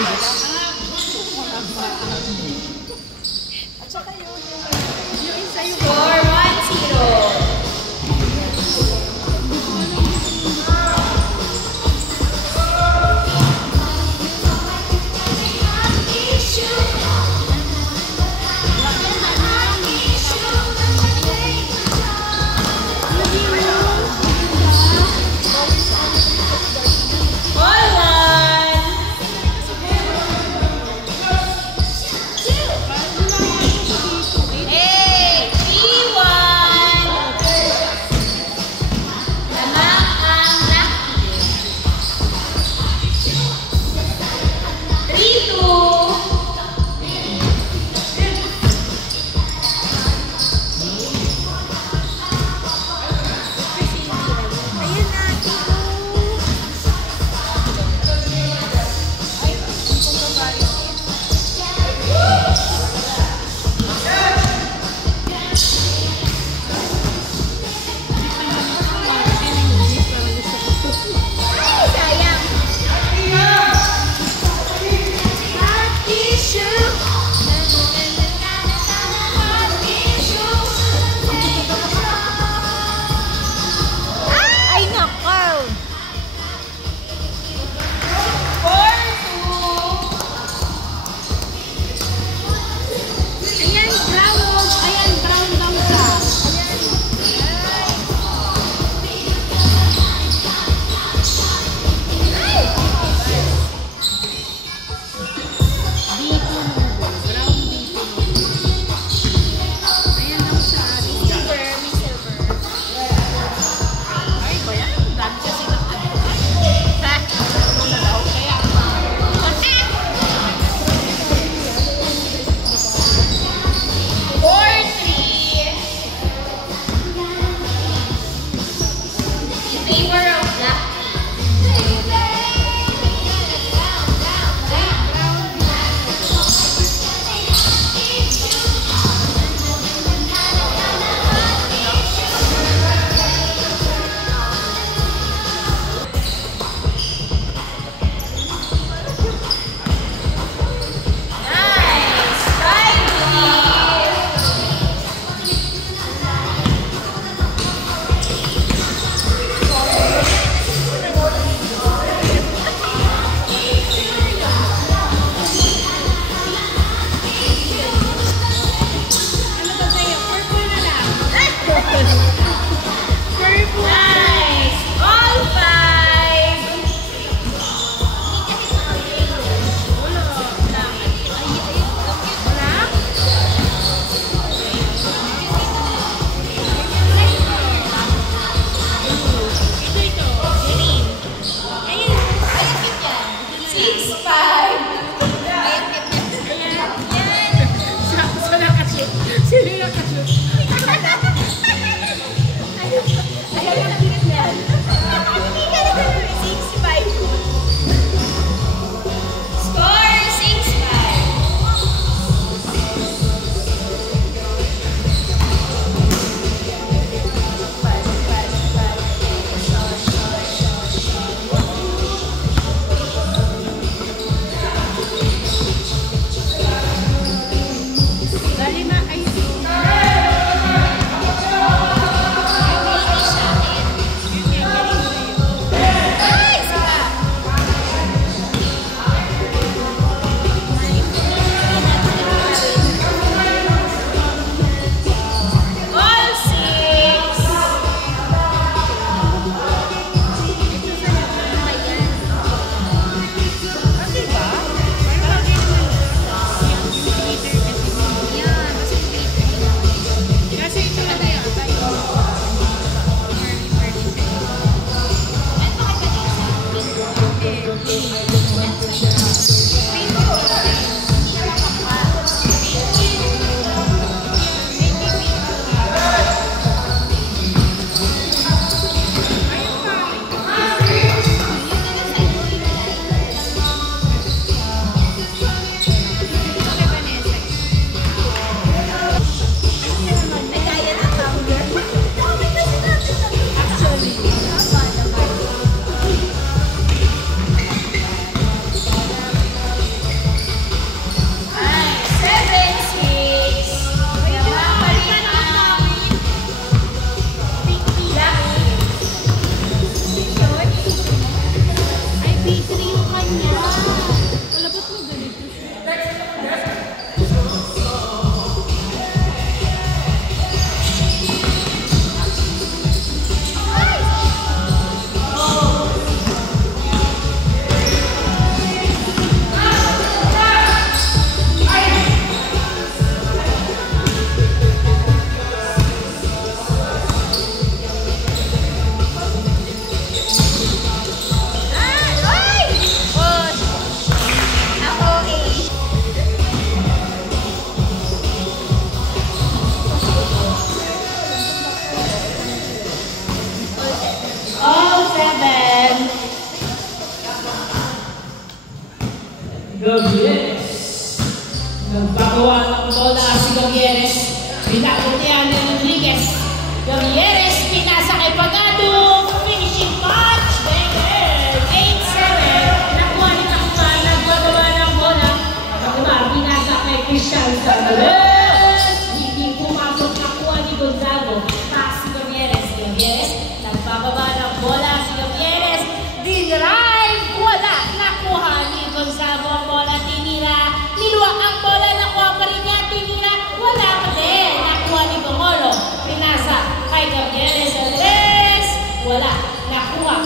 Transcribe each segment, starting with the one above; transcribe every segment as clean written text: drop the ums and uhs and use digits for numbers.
Score 1-0. Hey, team Gavieres. Nagpagawa ng bola si Gavieres. Pinagutihan ni Rodriguez. Gavieres, pinasa kay Pagado. Finishing touch. Bang! 8-7. Nakuha ni Takpan. Nagpagawa ng bola. Nakuha, pinasa kay Christian Sanchez. Hindi pumasok. Nakuha ni Gonzago. Pass si Gavieres. Gavieres, nagpababa ng bola si Gavieres. Dinrive. Wala. Nakuha ni Gonzago ang bola. Tinira. Niluwa ang bola. Nakuha pa rin niya. Tinira. Wala pa din. Nakuha ni Bongolo. Pinasa kay Gavieres. Andres. Wala. Nakuha.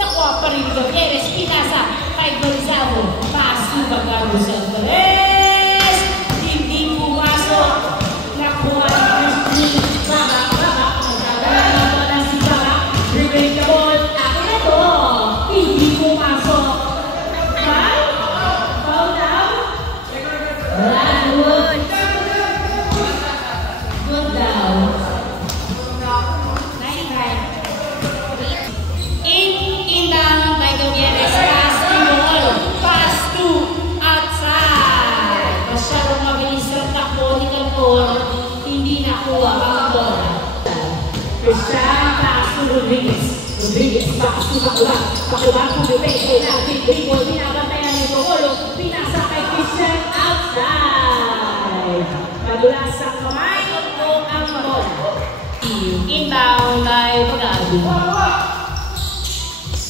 Nakuha pa rin ni Gavieres. Pinasa kay Gonzago. Pass ni Bagado sa Andres. Hindi pumasok. Nakuha ni Babak. Nagkakaroon ng bola si Babak. Rebate the ball. Ako na to. Hindi pumasok. Foul down. Good. Good down. Nice try. In down by Gavieres. Pass to Bongolo. Pass to outside. Masyadong mabilis ang takbo ni Cantor. Hindi nakuha ang bola. Christian, pass to Rodriguez. Rodriguez, pass to Bakulan. Bakulan to Bepete. Nagtitribol, binabantayan ni Bongolo. Pinasa kay Christian outside. Madulas ang kamay o ang bola. Inbound by Pagado.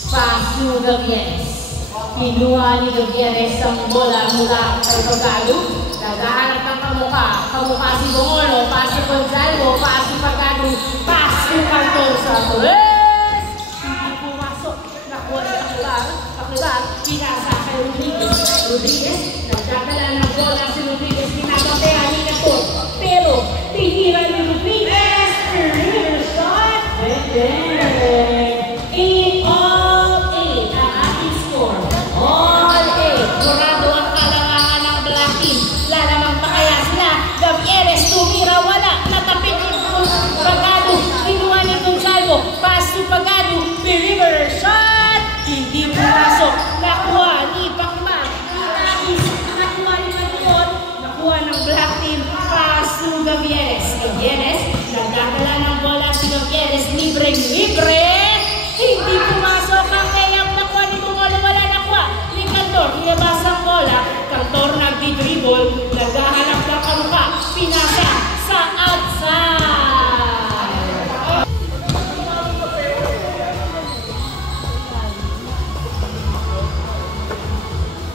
Pass to Gavieres. Kinuha ni Gavieres ang bola mula kay Pagado. Naghahanap ng kamukha si Bongolo. Pass si Gonzalo. Pass si Pagado. Pass si Cantor sa Torres. Hindi pumasok. Nakuha ni Takbar. Pinasa kay Rodriguez. Rodriguez. Nagdadala ng bola si Rodriguez. Pinabantayan ni Cantor. Pero tinira ni Rodriguez. Perimeter shot. And then 8 of 8 ang ating score. All 8. Murado ang kalangangan ng Black Team. Lalamang pa kaya sila. Gavieres tumira. Wala. Natapit yung Pagado. Kinuha ni Gonzalo. Pass to Pagado. Perimeter shot. Hindi pumasok. Nakuha ni Pacman. Nakuha ni Cantor. Nakuha ng Black Team. Pass to Gavieres. Gavieres. Nagdadala ng bola si Gavieres. Libre. Hindi pumasok ang layang nakuha ni Bongolo. Wala nakuha ni Cantor. Nilabas ang bola. Cantor nagdi-dribble. Naghahanap ng kamukha. Pinasa sa outside.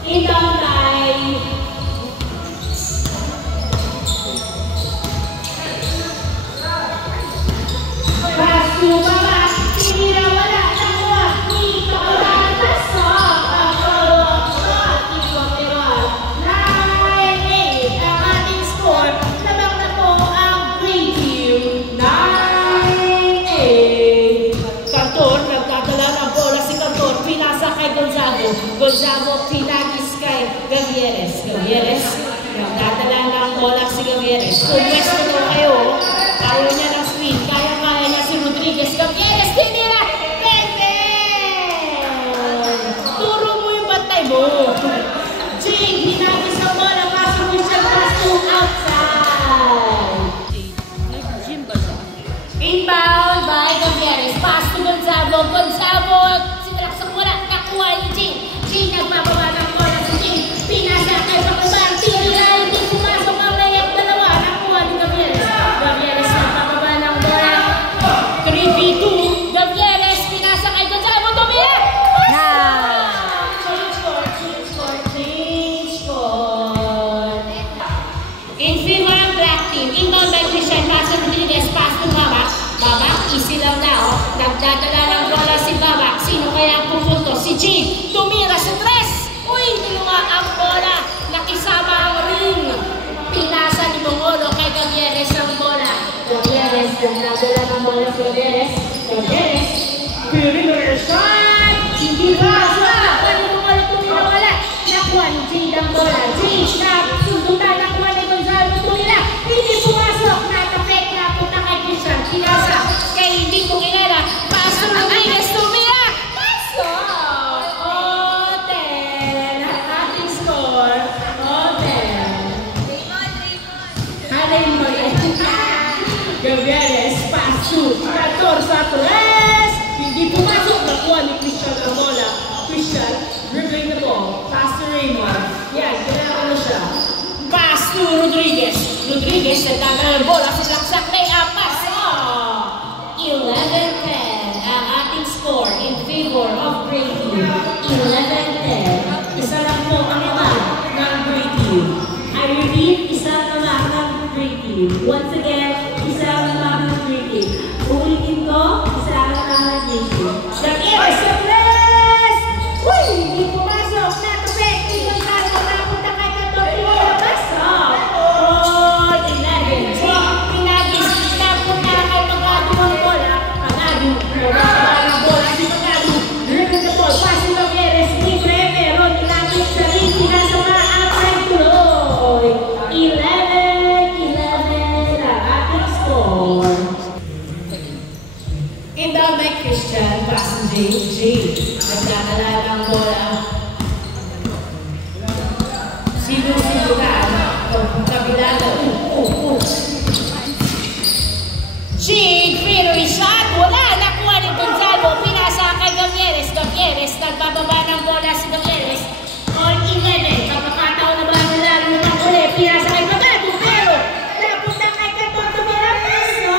Inbound line. Pass to Babak. Tinira. Wala. Nakuha ni Kapalan. Sa ang follow-up shot. Ipotero. 9-8 ang ating score. Labang na po ang Green Team. 9-8. Cantor. Nagdadala ng bola si Cantor. Pinasa kay Gonzago. Gonzago pinagis kay Gavieres. Gavieres. Nagdadala ng bola si Gavieres. Pumwes na daw kayo. Ayaw niya ng screen. Kaya niya si Rodriguez. Gavieres. Tinira. Turo mo yung bantay mo. Jing, hinagis ang bola. Pasok mo siya. Pass to outside. Inbound by Gavieres. Pass to Gonzago. Gonzago. Sinalak sa bola. Nakuha ni Jing. Jing, nagpapaba ng bola si Jing. Pinasa kay Pacman. Tinira. Hindi pumasok ang layang dalawa. Nakuha ni Gavieres. Gavieres nagpapaba ng bola. 3v2. Gavieres. Pinasa kay Gonzago. Tumira. Change score. In favor of Black Team. Inbound by Christian. Pass to Rodriguez. Pass to Babak. Babak. Easy lang na. Nagdadala ng bola si Babak. Sino kaya ang pupunto? Si Jing. Tumira sa 3. Uy, nilunga ang bola. Nakisama ang ring. Pinasa ni Bongolo kay Gavieres ang bola. Gavieres. Nagdadala ng bola si Gavieres. Gavieres. Perimeter shot. Hindi ba? Nakuha ni Bongolo. Tumira. Wala. Nakuha ni Jing ang bola. Jing. Sundutan. Nakuha ni Gonzalo. Tumira. Hindi pumasok. Natapek na punta kay Christian. Pinasa kay hindi ko kilala. Paso Rodriguez. Tumira. Paso. 10 ang ating score. sa tres. Hindi pumasok. Nakuha ni Christian ang bola. Christian, dribbling the ball. Pass to Raymond. Yan, kailangan na siya. Pass to Rodriguez. Rodriguez, nagkakaroon ng bola. Silaksak na iapas. 11-10 ang ating score in favor of Great Team. 11-10. Isa lang po ang naman ng Great Team. I repeat, isa lang ng Great Team. Once again, isa lang ng Great Team. Ulitin ko, isa lang ng Great Team. Gutierrez sa tres! Uy! Hindi pumasok. Natapik. Ito sa napunta kay Katorino. Napasok. 11. Pinagis. Napunta kay Magado ang bola. Magado. Nagkakaroon ng bola. Si Magado. Dribbling the ball. Passing Gutierrez. Libre. Meron. Ilapit sa ring. Pinasama ang time tuloy. 11 ang ating score. Inbound by Christian. Pass to Jay. Nagdadala ng bola. Sinusubukan. Kabilado. Jade, free shot. Wala. Nakuha ni Gonzalo. Pinasa kay Gutierrez. Gutierrez, nagbababa ng bola si Gutierrez. On 11. Kapakataon na ba ang lalo ng uli? Pinasa kay Magado. Pero, napunta kay Katorto. Pinapasa.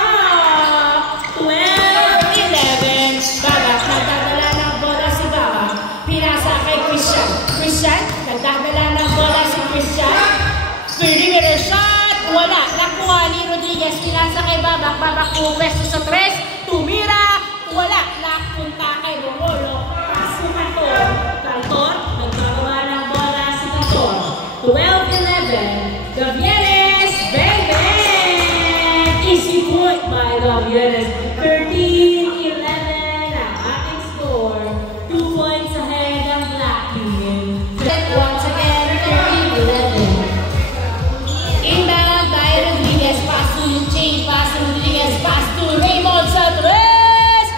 12-11. Baba, nagdadala ng bola si Baba. Pinasa kay Christian. Christian, nagdadala ng bola si Christian. Perimeter shot. Wala. Nakuha ni Rodriguez. Pinasa kay Babak. Babak pumwesto sa tres. Tumira. Wala. Napunta kay Romolo. Paso Cantor. Cantor. Nagkagawa ng bola si Cantor. 12-11. Gutierrez. Bang, bang. Easy point by Gutierrez. 13-11 ang ating score. 2 points ahead ang Black Team. Once again, 13-11. Inbound by Rodriguez. Pass to Jay. Pass to Rodriguez. Pass to Raymond sa tres.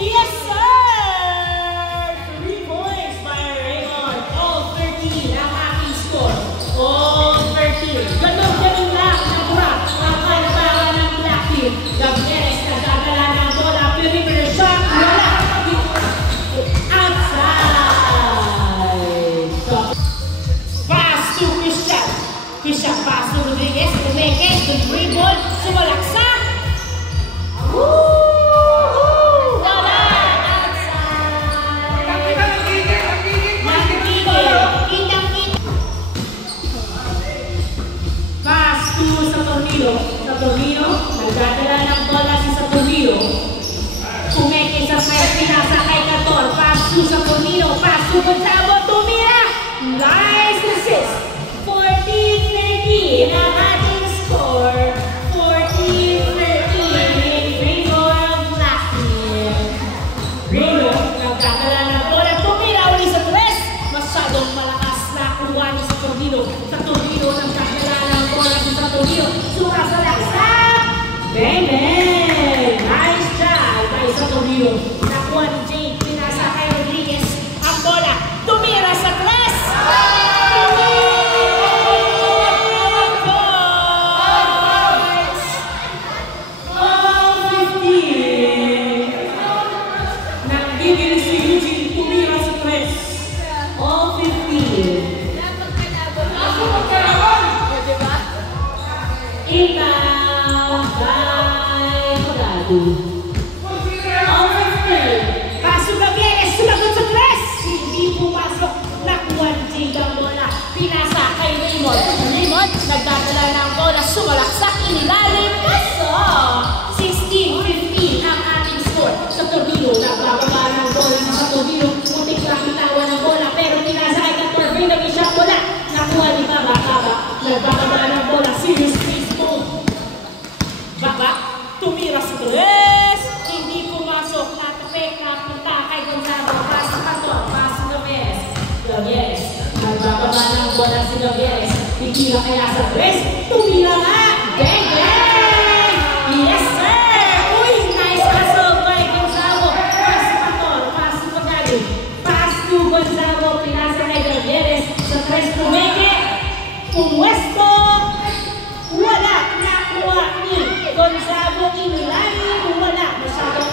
Yes, sir! 3 points by Raymond. All 13 ang aking score. All 13. Ganun lang. Nagura. Ang kalabangan ng Black Team. Gutierrez nagdadala ng bola. Perimeter shot. Wala. Outside. Pass to Christian. Christian pass to Rodriguez. Umeke. The dribble. Sumalaksak. Woo! Wala. Outside. Magigil. Kitang-kita. Pass to Saturnino. Saturnino. Nagdadala ng bola si Saturnino. Umeke sa press. Pinasa kay Cantor. Pass to Saturnino. Pass to Gonzalo. Tumira. Nice assist. 14-13 ang ating score. 14-13 in favor of Black Team. Reno, nagkakala ng bola. Tumira ulit sa tres. Masyadong malakas na kuha ni Saturnino. Saturnino, nagkakala ng bola si Saturnino. Sumasalaksak. Bang, bang. Nice job by Saturnino. Nakuha ni Jade. Pinasa kay Rodriguez. Ang bola. Tumira sa tres. Pasok na Gutierrez, sumagot sa tres. Hindi pumasok. Nakuha ni Jade ang bola. Pinasa kay Raymond. Raymond, nagdadala ng bola. Sumalaksak, inilalim. Kaso, 16-15 ang ating score. Saturnino, nagbababa ng bola si Saturnino. Muntik lang bitawan ng bola. Pero pinasa kay Cantor. Pinagin siya bola. Nakuha ni Baba. Nagbababa ng bola. Serious space mode. Baba, tumira sa tres. Hindi pumasok. Natapik. Napunta kay Gonzalo. Pass sa Cantor. Pass sa Gutierrez. Gutierrez. Nagbababa ng bola si Gutierrez. Hindi na kaya sa tres. Tumira nga. Bang, bang! Yes, sir! Uy, nice hustle by Gonzalo. Pass sa Cantor. Pass sa Magado. Pass to Gonzalo. Pinasa kay Gutierrez. Sa tres. Tumeke. Pumwesto. Wala. Nakuha ni Gonzalo. Inilalim. Wala. Masyadong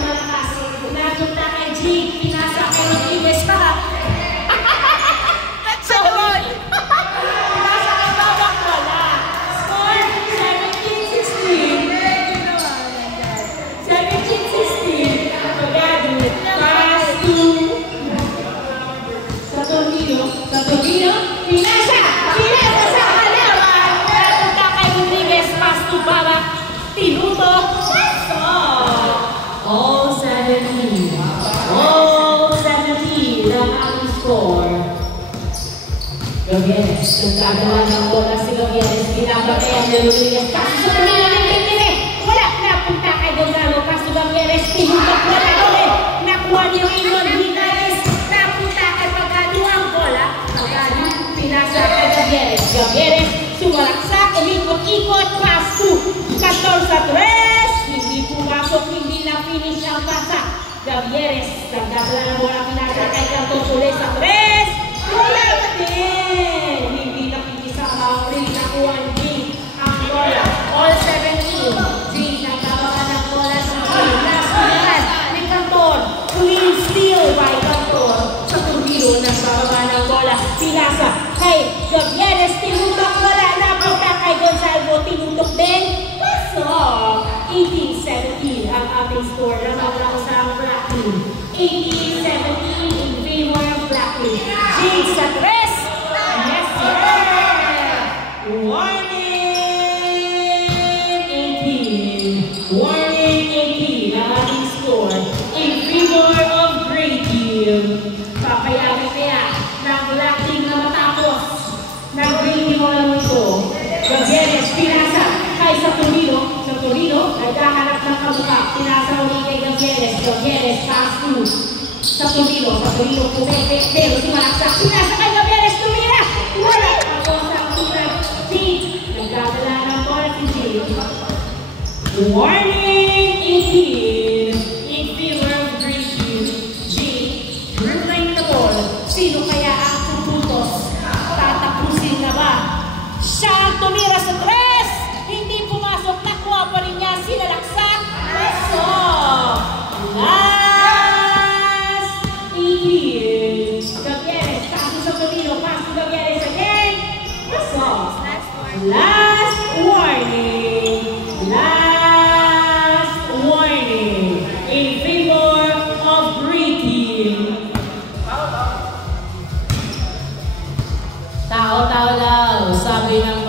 Gavieres. Nagdadala ng bola si Gavieres. Binabantayan niya Lulias. Kaso sa Tumino ng Pipili. Wala napunta kay Gonzalo. Kaso Gavieres. Pinutak na ulit. Nakuha ni Raymond Higueras. Napunta kay Pagado ang bola. Pagado pinasa kay Gavieres. Gavieres sumalaksak. Umikot-ikot. Pass to 14-3. Hindi pumasok. Hindi na finish ang pasa. Gavieres. Nagdadala ng bola. Pinasa kay Canton Soles sa 3. Wala pa din! Hindi napigis ang boundary. Nakuha ni ang bola. All 17. G, nagkabakan ng bola sa G. Last minute ni Canton. Clean steal by Canton. Sa Turbino, nagbababa ng bola. Pinasa kay Gavieres. Tinutok bola. Napunta kay Gonzalo. Tinutok din. Pasok. 18-17 ang ating score. Nagkakaroon sa Black Team. 18-17 in favor of Black Team. Jade sa 3. Yes, sir! Warning 18. Warning 18 ang ating score. In favor of Gray Team. Papayagin kaya ng Black Team na matapos. Ng Gray Team mo lang ito. Gavieres, pinasa kay sa Torino. Sa Torino, nagkahanap ng kabuka. Pinasa ulit kay Gavieres. Gavieres, pass through. Sa Torino pumipit. Pero si Malaksak, pinasa kay Gavieres. Tumira! Wala! Ako sa unang team. Nagdadala ng bola si Jade. Warning 18. In favor of Green Team. Jade, dribbling the ball. Sino kaya ang puputos? Tatapusin na ba? Siya ang tumira sa 3. Hindi pumasok. Nakuha pa rin niya. Sinalaksak. Pasok. Last 18. Gavieres. Kaso sa Tumino. Pass to Gavieres again. Pasok. Last warning. Last warning. In favor of Green Team. Tao-tao lang. Sabi ng